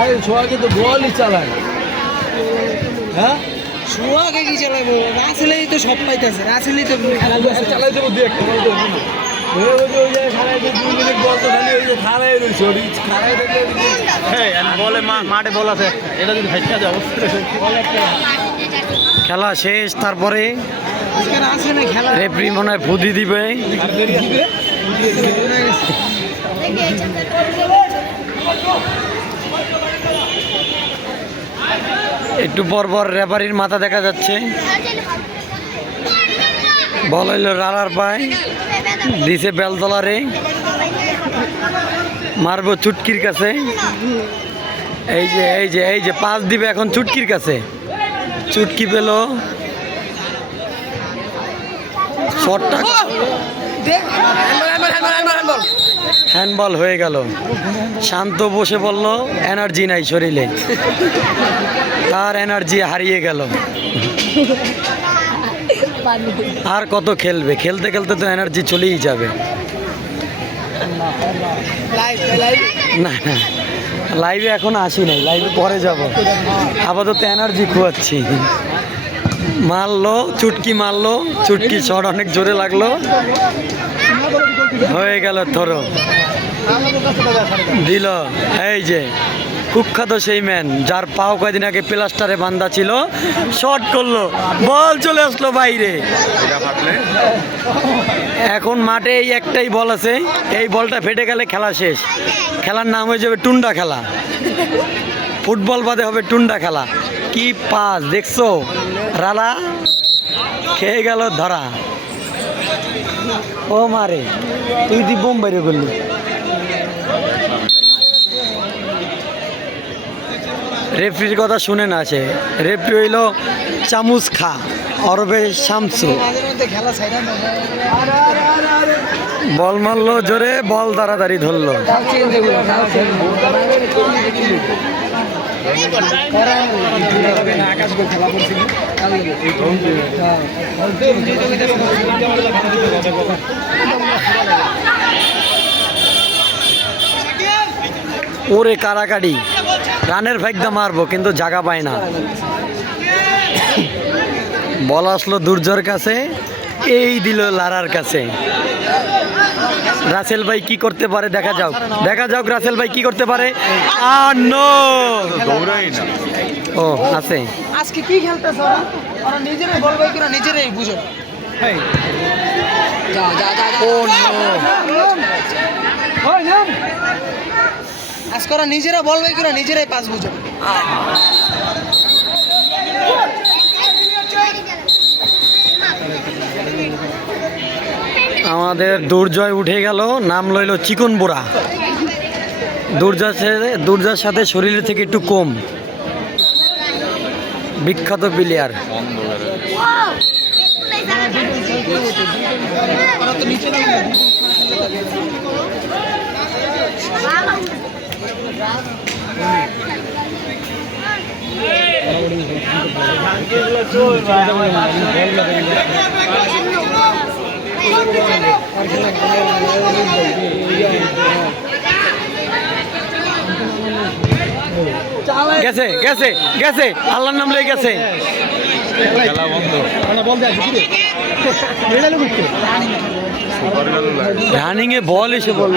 আরে ছোয়া কিন্তু বলই চালায়। হ্যাঁ? সোয়াকে কি চালাবো? রাসেলেই তো সব পাইতেছে রাসেলেই তো খেলা চালাই দেবো দু একটা বল দেবো না? ধরে বলছে ওই জায়গায় খাড়াই দিয়ে দুই মিনিট বল তো খালি ওই যে খাড়াই রয়েছে ওই খাড়াই দেখলে বলে মাঠে বল আছে এটা যদি ভাইটা যায় খেলা শেষ তারপরে রেফরি মনে হয় ফুদি দিবে। একটু পর রেফারির মাথা দেখা যাচ্ছে। বল হইল রালার পায়, দিছে বেলতলারে মারবো চুটকির কাছে। এই যে এই যে এই যে, পাস দিবে এখন চুটকির কাছে। চুটকি পেল। শটটা হ্যান্ডবল হয়ে গেল। শান্ত বসে বলল, এনার্জি নাই শরীরে। তার এনার্জি হারিয়ে গেল। আর কত খেলবে? খেলতে খেলতে তো এনার্জি চলেই যাবে। না না। লাইভে এখন আসি নাই লাইভে পরে যাব। আপাতত এনার্জি খুয়াচ্ছি। মারলো, চুটকি মারলো, চুটকি শট অনেক জোরে লাগল। হয়ে গেল থরো দিল, এই যে, কুখ্যাত সেই ম্যান যার পাও কয়দিন আগে প্লাস্টারে বান্ধা ছিল শট করল, বল চলে আসলো বাইরে। এখন মাঠে এই একটাই বল আছে, এই বলটা ফেটে গেলে খেলা শেষ। খেলার নাম হয়ে যাবে টুন্ডা খেলা। ফুটবল বাদে হবে টুন্ডা খেলা। কি পাস, দেখছ? রালা খেয়ে গেল ধরা। ও মারে, তুই দি বোম বাইরে করলি রেফরির কথা শুনে না আছে রেফরি হইল চামুচ খা, অরবে শামসু। বল মারলো, জোরে বল তাড়াতাড়ি ধরলো আকাশ গোল খেলা করছিল ওরে কারাকাড়ি রানের ভাগ্যা মারবো, কিন্তু জায়গা পায় না। বল আসলো দুর্জয়ের কাছে, এই দিল লারার কাছে। রাসেল ভাই কি করতে পারে? দেখা যাও দেখা যাও রাসেল ভাই কি করতে পারে। আর নো। ও আছে। আজকে কি খেলতেছে ওরা? নিজেরাই বল বাই করে নিজেরাই বুঝো। যা যা যা ও নো। আজকে ওরা নিজেরা বল বাই করে নিজেরাই পাস বুঝো। আমাদের দুর্জয় উঠে গেল, নাম লইল চিকন বোরা দুর্জার দুর্জার সাথে শরীরের থেকে একটু কম। বিখ্যাত প্লেয়ার গেছে গেছে গেছে। আল্লাহর নাম লেগে গেছে। রানিং এ বল এসে বলল।